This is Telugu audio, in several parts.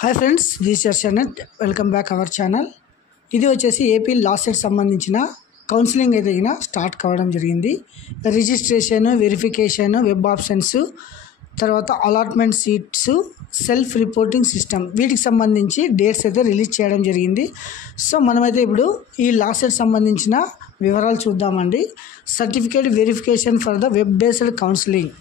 హాయ్ ఫ్రెండ్స్, దిస్ ఇయర్ షర్నట్. Welcome back our channel. ఇది వచ్చేసి ఏపీ లాస్ట్ సెట్ సంబంధించిన కౌన్సిలింగ్ అయితే స్టార్ట్ కావడం జరిగింది. రిజిస్ట్రేషన్, వెరిఫికేషన్, వెబ్ ఆప్షన్స్, తర్వాత allotment seats, self reporting system, వీటికి సంబంధించి డేట్స్ అయితే రిలీజ్ చేయడం జరిగింది. సో మనమైతే ఇప్పుడు ఈ లాస్ట్ సెట్ సంబంధించిన వివరాలు చూద్దామండి. Certificate verification for the web based counselling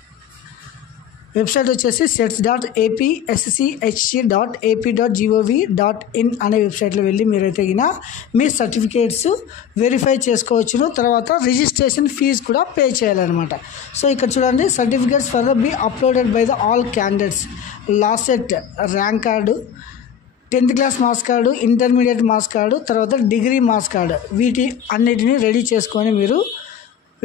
website వచ్చేసి sets.apschc.ap.gov.in అనే వెబ్సైట్లో వెళ్ళి మీరైతే మీ సర్టిఫికేట్స్ వెరిఫై చేసుకోవచ్చును. తర్వాత రిజిస్ట్రేషన్ ఫీజు కూడా పే చేయాలన్నమాట. సో ఇక్కడ చూడండి, certificates for the be uploaded by the all candidates, last set rank card, 10th class marks card, intermediate marks card, తర్వాత డిగ్రీ మార్క్స్ కార్డు, వీటి అన్నిటినీ రెడీ చేసుకొని మీరు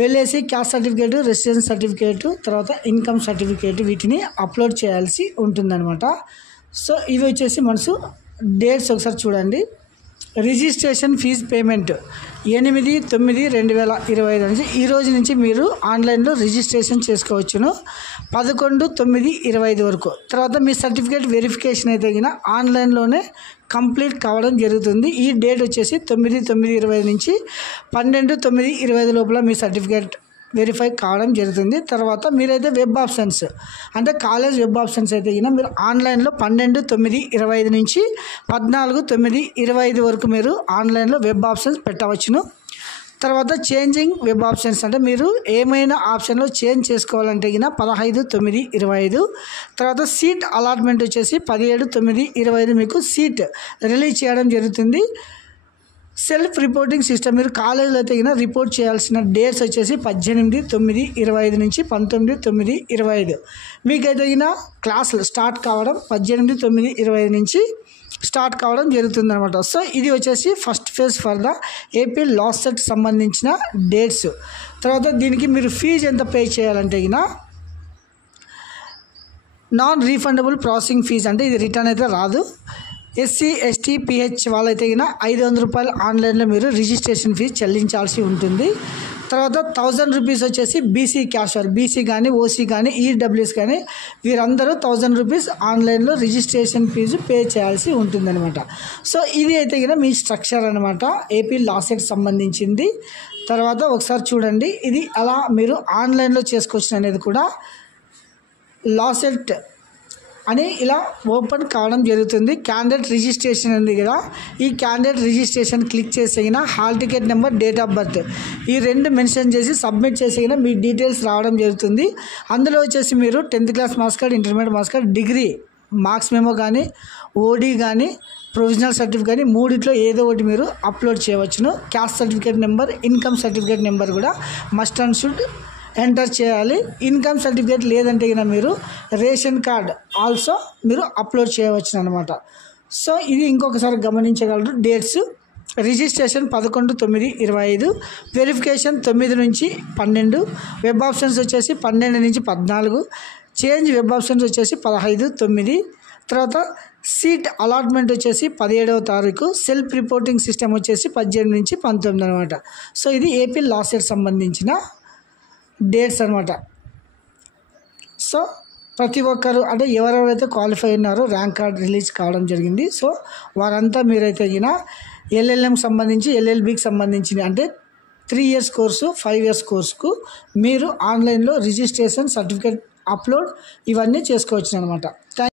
వెళ్ళేసి క్యాస్ట్ సర్టిఫికేటు, రెసిడెన్స్ సర్టిఫికేటు, తర్వాత ఇన్కమ్ సర్టిఫికేటు, వీటిని అప్లోడ్ చేయాల్సి ఉంటుందన్నమాట. సో ఇవి వచ్చేసి మనసు డేట్స్ ఒకసారి చూడండి. రిజిస్ట్రేషన్ ఫీజు పేమెంట్ 8/9/2025 నుంచి ఈ రోజు నుంచి మీరు ఆన్లైన్లో రిజిస్ట్రేషన్ చేసుకోవచ్చును, 11/9/25 వరకు. తర్వాత మీ సర్టిఫికేట్ వెరిఫికేషన్ అయితే ఆన్లైన్లోనే కంప్లీట్ కావడం జరుగుతుంది. ఈ డేట్ వచ్చేసి 9/9/25 నుంచి 12/9/25 లోపల మీ సర్టిఫికేట్ వెరిఫై కావడం జరుగుతుంది. తర్వాత మీరైతే వెబ్ ఆప్షన్స్ అంటే కాలేజ్ వెబ్ ఆప్షన్స్ అయితే మీరు ఆన్లైన్లో 12/9/25 నుంచి 14/9/25 వరకు మీరు ఆన్లైన్లో వెబ్ ఆప్షన్స్ పెట్టవచ్చును. తర్వాత చేంజింగ్ వెబ్ ఆప్షన్స్ అంటే మీరు ఏమైనా ఆప్షన్లో చేంజ్ చేసుకోవాలంటే 15/9/25. తర్వాత సీట్ అలాట్మెంట్ వచ్చేసి 17/9/25 మీకు సీట్ రిలీజ్ చేయడం జరుగుతుంది. సెల్ఫ్ రిపోర్టింగ్ సిస్టమ్, మీరు కాలేజీలో అయితే రిపోర్ట్ చేయాల్సిన డేట్స్ వచ్చేసి 18/9/25 నుంచి 19/9/25. మీకైతే క్లాసులు స్టార్ట్ కావడం 18/9/25 నుంచి స్టార్ట్ కావడం జరుగుతుంది అనమాట. సో ఇది వచ్చేసి first phase for the AP LAWCET సంబంధించిన డేట్స్. తర్వాత దీనికి మీరు ఫీజు ఎంత పే చేయాలంటే నాన్ రీఫండబుల్ ప్రాసెసింగ్ ఫీజు, అంటే ఇది రిటర్న్ అయితే రాదు. SC, ST, PH వాళ్ళైతే 500 రూపాయలు ఆన్లైన్లో మీరు రిజిస్ట్రేషన్ ఫీజు చెల్లించాల్సి ఉంటుంది. తర్వాత 1000 రూపీస్ వచ్చేసి బీసీ క్యాషువల్, బీసీ కానీ, ఓసీ కానీ, ఈడబ్ల్యూఎస్ కానీ వీరందరూ 1000 రూపీస్ ఆన్లైన్లో రిజిస్ట్రేషన్ ఫీజు పే చేయాల్సి ఉంటుందన్నమాట. సో ఇది అయితే మీ స్ట్రక్చర్ అనమాట ఏపీ లాస్ట్ సెట్ సంబంధించింది. తర్వాత ఒకసారి చూడండి, ఇది ఎలా మీరు ఆన్లైన్లో చేసుకోవచ్చు అనేది కూడా లాస్ట్ సెట్ అని ఇలా ఓపెన్ కావడం జరుగుతుంది. క్యాండిడేట్ రిజిస్ట్రేషన్ ఉంది కదా, ఈ క్యాండిడేట్ రిజిస్ట్రేషన్ క్లిక్ చేసి hall ticket number, date of birth ఈ రెండు మెన్షన్ చేసి సబ్మిట్ చేసి మీ డీటెయిల్స్ రావడం జరుగుతుంది. అందులో వచ్చేసి మీరు 10th class marks card, intermediate marks card, degree marks memo కానీ, ఓడి కానీ, ప్రొవిజనల్ సర్టిఫికేట్ కానీ మూడిట్లో ఏదో ఒకటి మీరు అప్లోడ్ చేయవచ్చును. Caste certificate number, income certificate number కూడా మస్ట్ అండ్ షుడ్ ఎంటర్ చేయాలి. ఇన్కమ్ సర్టిఫికేట్ లేదంటే మీరు రేషన్ కార్డ్ ఆల్సో మీరు అప్లోడ్ చేయవచ్చు అనమాట. సో ఇది ఇంకొకసారి గమనించగలరు. డేట్స్ రిజిస్ట్రేషన్ 11/9/25, వెరిఫికేషన్ 9 నుంచి 12, వెబ్ ఆప్షన్స్ వచ్చేసి 12 నుంచి 14, చేంజ్ వెబ్ ఆప్షన్స్ వచ్చేసి 15/9. తర్వాత సీట్ అలాట్మెంట్ వచ్చేసి 17వ తారీఖు, సెల్ఫ్ రిపోర్టింగ్ సిస్టమ్ వచ్చేసి 18 నుంచి 19 అనమాట. సో ఇది ఏపీ లాస్ట్ సెట్ సంబంధించిన డేట్స్ అనమాట. సో ప్రతి ఒక్కరు అంటే ఎవరెవరైతే క్వాలిఫై ఉన్నారో ర్యాంక్ కార్డ్ రిలీజ్ కావడం జరిగింది. సో వారంతా మీరైతే LLM సంబంధించి, LLBకి సంబంధించి అంటే 3 ఇయర్స్ కోర్సు, 5 ఇయర్స్ కోర్సుకు మీరు ఆన్లైన్లో రిజిస్ట్రేషన్, సర్టిఫికేట్ అప్లోడ్ ఇవన్నీ చేసుకోవచ్చు అనమాట.